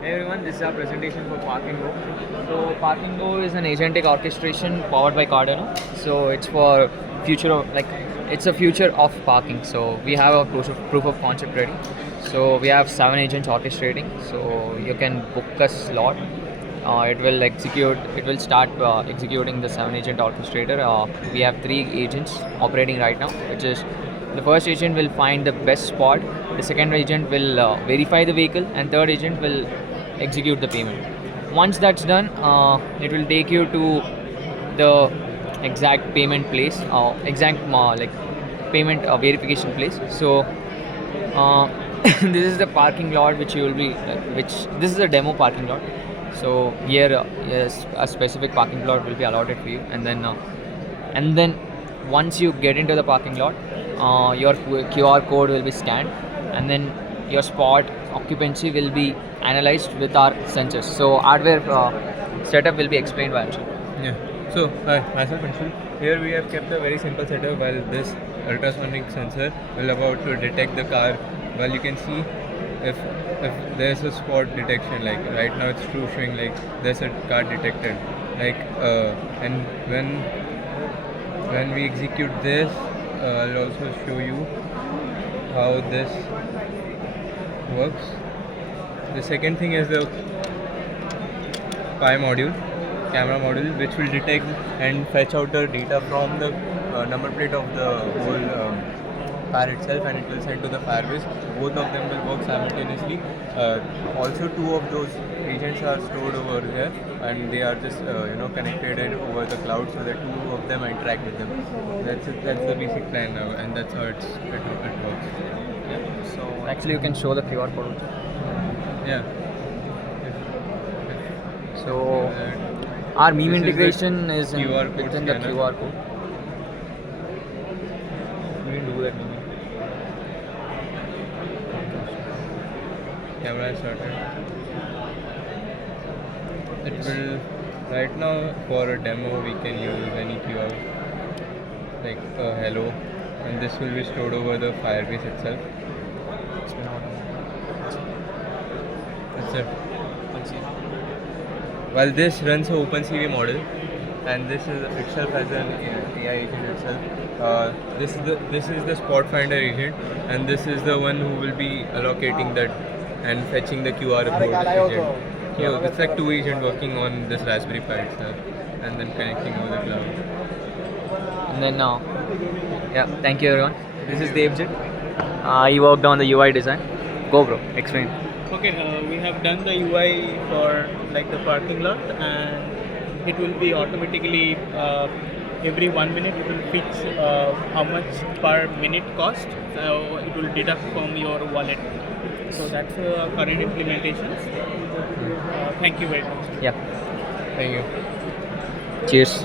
Hey everyone, this is our presentation for Parking Go. So Parking Go is an agentic orchestration powered by Cardano. So it's for future of it's a future of parking. So we have a proof of concept ready. So we have 7 agents orchestrating. So you can book a slot. It will execute. It will start executing the 7 agent orchestrator. We have 3 agents operating right now, which is the first agent will find the best spot. The second agent will verify the vehicle, and third agent will execute the payment. Once that's done, it will take you to the exact payment place, exact payment verification place. So this is the parking lot which you will be, which this is a demo parking lot. So here, yes, a specific parking lot will be allotted for you, and then once you get into the parking lot, your QR code will be scanned, and then your spot occupancy will be analyzed with our sensors. So hardware setup will be explained by Anshul. Yeah. So, hi, myself Anshul. Here we have kept a very simple setup while this ultrasonic sensor will about to detect the car. Well, you can see if there's a spot detection, like right now it's true showing like there's a car detected. And when we execute this, I'll also show you how this works. The second thing is the Pi module, camera module, which will detect and fetch out the data from the number plate of the whole car itself, and it will send to the Firebase. Both of them will work simultaneously. Also, 2 of those agents are stored over here, and they are just connected over the cloud, so that 2 of them interact with them. That's the basic plan now, and that's how it works. Yeah. So actually, you can show the QR code also. Yeah. So our meme This is the integration is QR code within the scanner. QR code. We can do that maybe. Camera is started. It will, right now for a demo we can use any QR like hello, and this will be stored over the Firebase itself. That's it. While this runs a OpenCV model, and this is itself as an AI agent itself. This is the spot finder agent, and this is the one who will be allocating that and fetching the QR code agent. So it's like 2 agents working on this Raspberry Pi itself, and then connecting over the cloud. And then yeah, thank you everyone. This is Devjit. He worked on the UI design. Go bro, explain. Okay, we have done the UI for like the parking lot, and it will be automatically every 1 minute it will fix how much per minute cost. So it will deduct from your wallet. So that's current implementations. Thank you very much. Yeah. Thank you. Cheers.